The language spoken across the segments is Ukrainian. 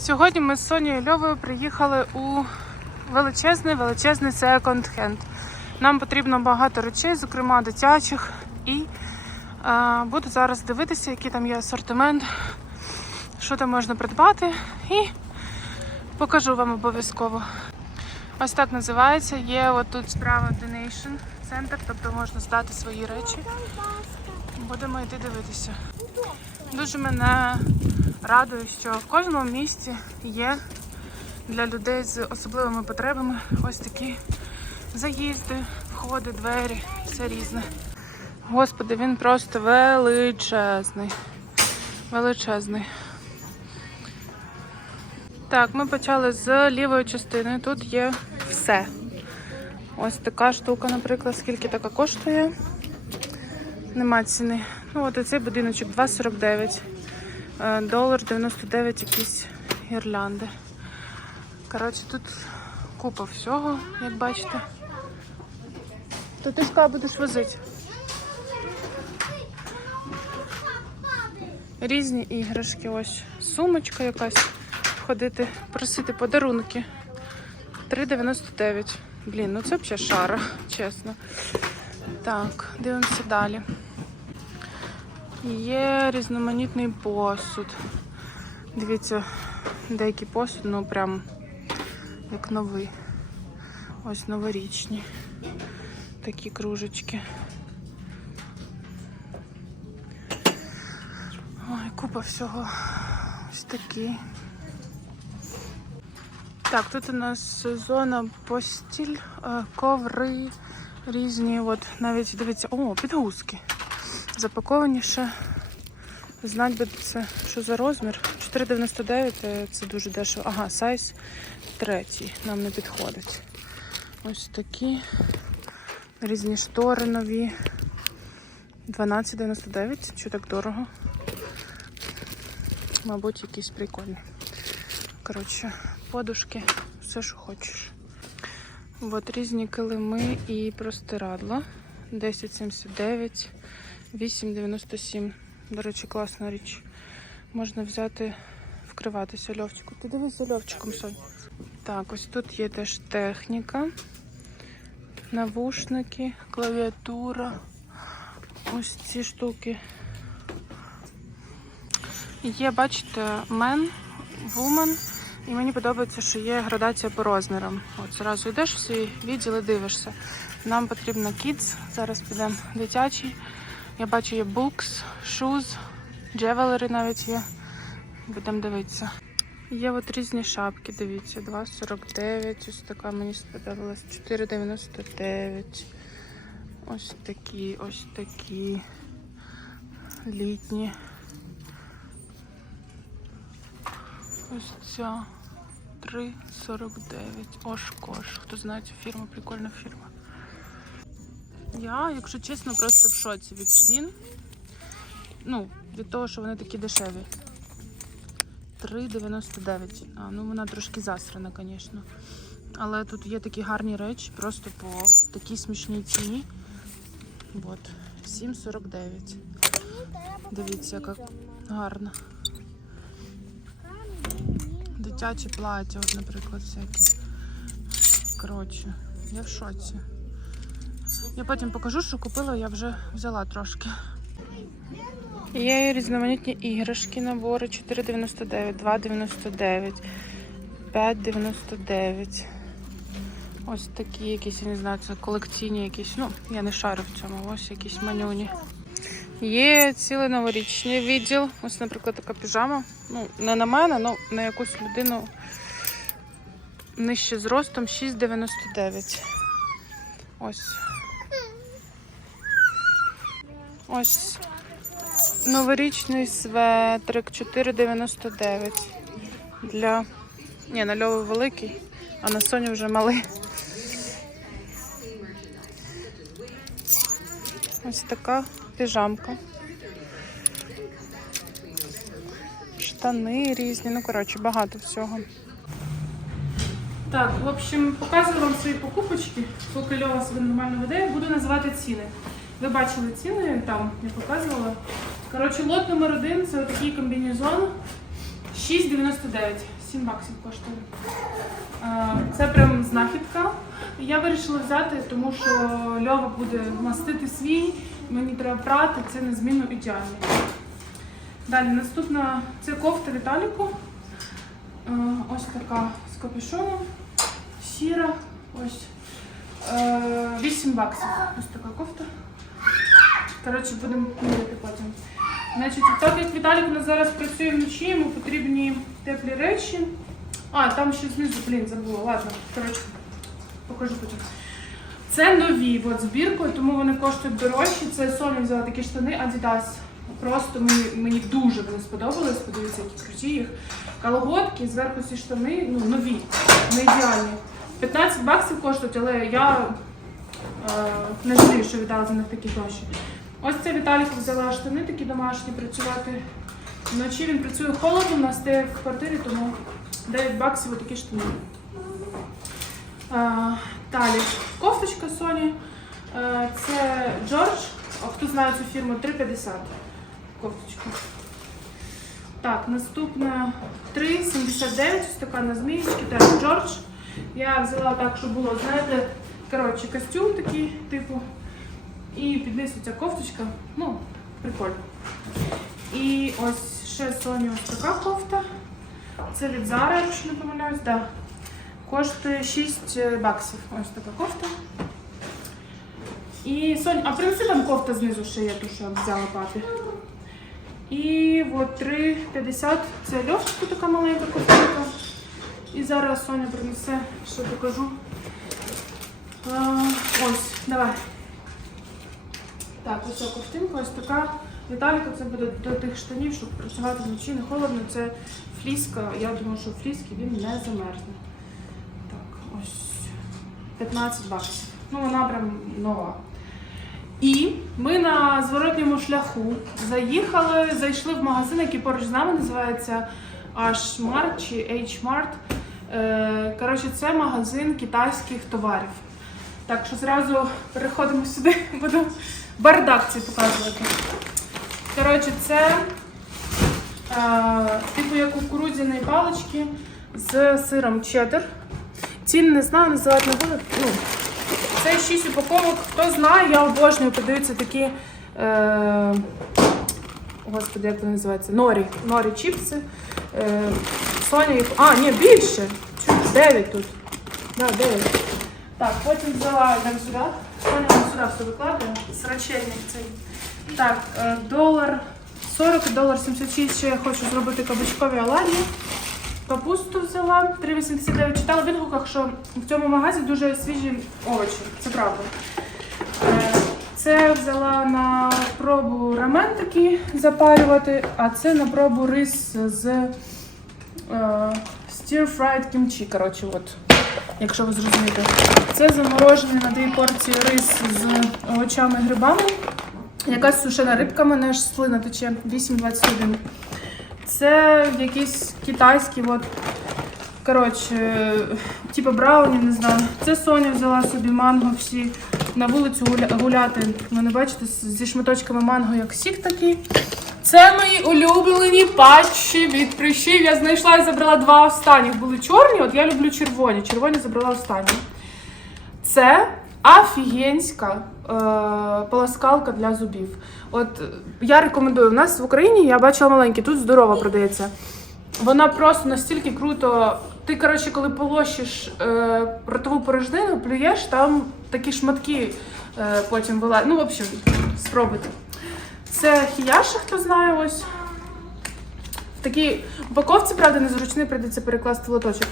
Сьогодні ми з Сонією Льовою приїхали у величезний величезний секонд-хенд. Нам потрібно багато речей, зокрема дитячих. І е, буду зараз дивитися, який там є асортимент, що там можна придбати. І покажу вам обов'язково. Ось так називається. Є отут справа Donation Center, тобто можна здати свої речі. Будемо йти дивитися. Дуже мене радує, що в кожному місті є для людей з особливими потребами ось такі заїзди, входи, двері, все різне. Господи, він просто величезний. Величезний. Так, ми почали з лівої частини. Тут є все. Ось така штука, наприклад, скільки така коштує. Нема ціни. Ну, от оцей будиночок 2,49. Е, Долар 99 якісь гірлянди. Коротше, тут купа всього, як бачите. То ти ж будеш возити. Різні іграшки, ось сумочка якась. Ходити, просити подарунки. 3,99. Блін, ну це взагалі шара, чесно. Так, дивимося далі. Є різноманітний посуд. Дивіться, деякий посуд, ну прям як новий. Ось новорічні. Такі кружечки. Ой, купа всього. Ось такі. Так, тут у нас зона постіль, е, коври різні. От навіть дивіться, о, підгузки. Запаковані ще. Знать би це, що за розмір. 4,99 е, це дуже дешево. Ага, сайз третій. Нам не підходить. Ось такі. Різні штори нові. 12,99. Що так дорого? Мабуть, якісь прикольні. Коротше, подушки, все, що хочеш. От різні килими і простирадла. 10,79, 8,97. До речі, класна річ. Можна взяти, вкриватися льовчику. Ти дивись за льовчиком, Сонь. Так, ось тут є теж техніка. Навушники, клавіатура. Ось ці штуки. Є, бачите, мен, вумен. І мені подобається, що є градація по розмірам. От зразу йдеш в свій відділ і дивишся. Нам потрібно kids, зараз підемо дитячий. Я бачу є books, shoes, джевелери навіть є. Будемо дивитися. Є от різні шапки, дивіться, 2,49. Ось така мені сподобалась. 4,99. Ось такі, ось такі. Літні. Ось ця 3,49. Ошкош. Хто знає цю фірму, прикольна фірма. Я, якщо чесно, просто в шоці від цін. Ну, від того, що вони такі дешеві. 3,99. А, ну вона трошки засрана, звісно. Але тут є такі гарні речі, просто по такій смішній ціні. От, 7,49. Дивіться, яка гарна. Дитячі плаття, от, наприклад, всякі. Коротше, я в шоці. Я потім покажу, що купила, я вже взяла трошки. Є різноманітні іграшки, набори 4,99, 2,99, 5,99. Ось такі якісь, я не знаю, це колекційні якісь. Ну, я не шарю в цьому, ось якісь манюні. Є цілий новорічний відділ. Ось, наприклад, така піжама. Ну, не на мене, але на якусь людину нижче зростом 6,99. Ось. Ось новорічний светрик 4,99. Для. Ні, на Льову великий, а на Соню вже малий. Ось така піжамка. Штани різні, ну коротше, багато всього. Так, в общем, показую вам свої покупочки, поки Льова себе нормально веде, буду називати ціни. Ви бачили ціни, там я показувала. Коротше, лот номер один це такий комбінезон 6,99. 7 баксів коштує. Е, Це прям знахідка. Я вирішила взяти, тому що Льова буде мастити свій, мені треба прати, це незмінно ідеально. Далі наступна це кофта Віталіку. Е, Ось така з капюшоном. Сіра. Ось. Е, 8 баксів. Ось така кофта. Коротше, будемо міряти потім. Значить, так як Віталік у нас зараз працює вночі, йому потрібні теплі речі. А, там ще знизу, блін, забула. Ладно, коротше, покажу потім. Це нові от, збіркою, тому вони коштують дорожчі. Це Соня взяла такі штани Adidas. Просто мені, мені дуже вони сподобались. Подивіться, які круті їх. Колготки, зверху ці штани, ну, нові, не ідеальні. 15 баксів коштують, але я е, не жалію, що віддала за них такі гроші. Ось це Віталік взяла штани такі домашні працювати. Вночі він працює холодно, у нас стає в квартирі, тому 9 баксів такі штани. Далі кофточка Sony. Це Джордж. А Хто знає цю фірму 3,50 кофточка. Так, наступна 3,79, ось така на зміїчки, теж Джордж. Я взяла так, щоб було, знаєте, коротше, костюм такий, типу. І під низ ця кофточка. Ну, прикольно. І ось ще Sony ось така кофта. Це від Zara, якщо не помиляюсь, да. Коштує 6 баксів. Ось така кофта. І Сонь, а принеси там кофта знизу ще є, ту, що я взяла папі. І от 3,50 це льовчика така маленька кофтинка. І зараз Соня принесе, що покажу. Ось, давай. Так, ось ця ковтинка, ось така. Віталіка це буде до тих штанів, щоб працювати вночі не холодно. Це фліска. Я думаю, що фліски він не замерзне. Так, ось 15 баксів. Ну, вона прям нова. І ми на зворотньому шляху заїхали, зайшли в магазин, який поруч з нами називається H-Mart чи H-Mart. Е, Коротше, це магазин китайських товарів. Так що зразу переходимо сюди, буду бардак цей показувати. Коротше, це е, типу як кукурудзяні палички з сиром чеддер. Цін не знаю, називати не буду. Ну, це 6 упаковок. Хто знає, я обожнюю, подивіться такі. Е, господи, як вони називаються? Норі. Норі чіпси. Е, Соня їх. А, ні, більше. 9 тут. Да, 9. Так, потім взяла. Соня нам сюди все викладає. Срачельник цей. Так, е, долар 40 долар 76. Ще я хочу зробити кабачкові оладі. Капусту взяла 3,89. Читала в відгуках, що в цьому магазі дуже свіжі овочі. Це правда. Е, Це взяла на пробу рамен такий запарювати, а це на пробу рис з е, stir-fried kimchi, коротше, от. Якщо ви зрозумієте. Це заморожений на дві порції рис з овочами і грибами. Якась сушена рибка мене ж слина тече 8,21. Це якісь китайські, от, коротше, типу брауні, не знаю. Це Соня взяла собі манго всі на вулицю гуляти. Ви не бачите, зі шматочками манго, як сік такий. Це мої улюблені патчі від прищів. Я знайшла і забрала два останніх. Були чорні, от я люблю червоні. Червоні забрала останні. Це офігенська е, полоскалка для зубів. От я рекомендую. У нас в Україні я бачила маленькі, тут здорова продається. Вона просто настільки круто. Ти, коротше, коли полощиш е, ротову порожнину, плюєш, там такі шматки е, потім вилазять. Ну, в общем, спробуйте. Це хіяша, хто знає, ось. В такій упаковці, правда, незручний, прийдеться перекласти лоточок.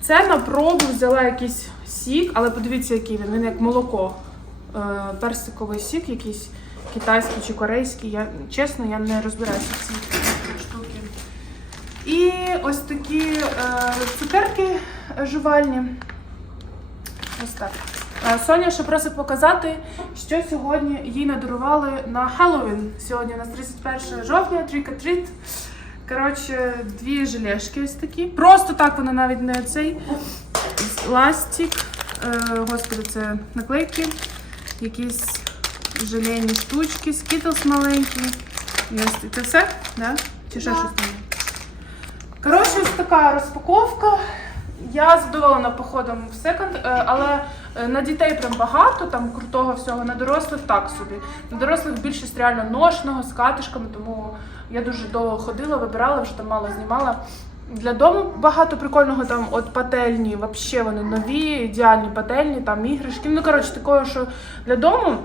Це на пробу взяла якийсь сік, але подивіться, який він. Він як молоко. Е, персиковий сік якийсь китайський чи корейський. Я, чесно, я не розбираюся в штуки. І ось такі е, цукерки жувальні. Ось так. Е, Соня ще просить показати, що сьогодні їй надарували на Хеллоуін. Сьогодні у нас 31 жовтня, Treat. Коротше, дві желешки ось такі. Просто так вони навіть не цей. Ластик. Е, господи, це наклейки. Якісь желейні штучки, скітлс маленькі. І ось це все? Да? Чи ще щось? Коротше, ось така розпаковка. Я задоволена походом в секонд, е, але е, на дітей прям багато, там крутого всього, на дорослих так собі. На дорослих більшість реально ношного з катишками, тому я дуже довго ходила, вибирала, вже там мало знімала. Для дому багато прикольного там от пательні, взагалі вони нові, ідеальні пательні, там іграшки. Ну коротше, такого, що для дому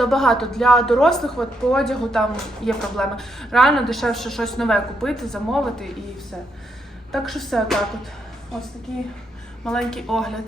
то багато. Для дорослих от, по одягу там є проблеми. Реально дешевше щось нове купити, замовити і все. Так що все так от. Ось такий маленький огляд.